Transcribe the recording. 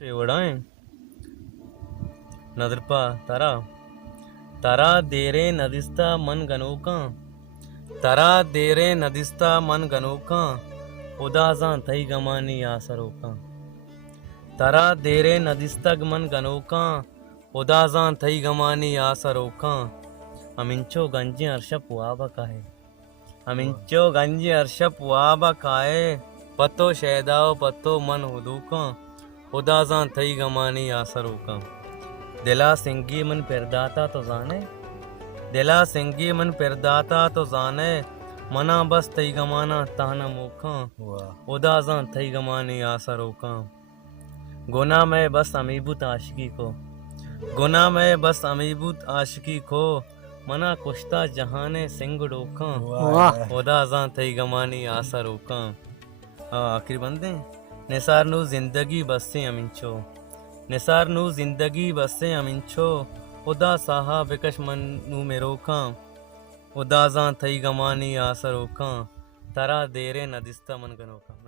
उड़ाएं नदरपा तारा तारा देरे नदिस्ता मन गनोका तारा देरे नदिस्ता मन गनोका उदासा थई गमानी आसरोका तारा देरे नदिस्तग मन गनोका उदासा थई गमानी आसरोका अमिंचो गंजी अर्शप वाबा काहे अमिंचो गंजी अर्शप वाबा काहे पतो शैदाओ पतो मन हुदूका उदासा थई गमानी आसरोका दिला सिंगी मन पिरदाता तो जाने दिला सिंगी मन पिरदाता तो जाने मना बस थई गमाना ताना मोखा उदासा थई गमानी आसा रोका गुना में बस अमीबुत आशिकी को गुना में बस अमीबुत आशिकी को मना कुश्ता जहाने सिंग डोका उदासा थई गमानी आसा रोका आखिरी बंदे निसार नु जिंदगी बसे अमिंचो निसार नु जिंदगी बसे अमिंचो उदा साहा विकश मन नु मेरोका उदासा थई गमानी आसरोका तारा देरे नदिस्ता मन गनोका